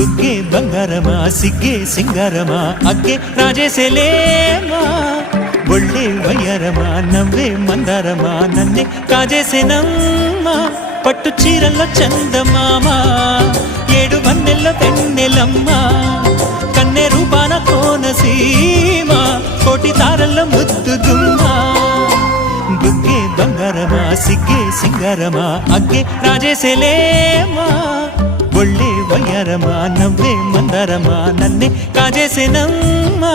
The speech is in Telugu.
బుగ్గే బంగారమా సిగ్గే సింగారమా అగ్గే రాజేసేలేమా ఒళ్ళే వయ్యారమా నవ్వే మందారమా నన్నే కాజేసేనమ్మా పట్టు చీరల్లో చందమామా ఏడు వన్నెల్లో పెన్నెలమ్మా కన్నె రూపాన కోనసీమ కోటి తారల్లో ముద్దుగుమ్మా బుగ్గే బంగారమా సిగ్గే సింగారమా అగ్గే రాజేసేలేమా ఒళ్ళే వయ్యారమా నవ్వే మందారమా నన్నే కాజేసేనమ్మా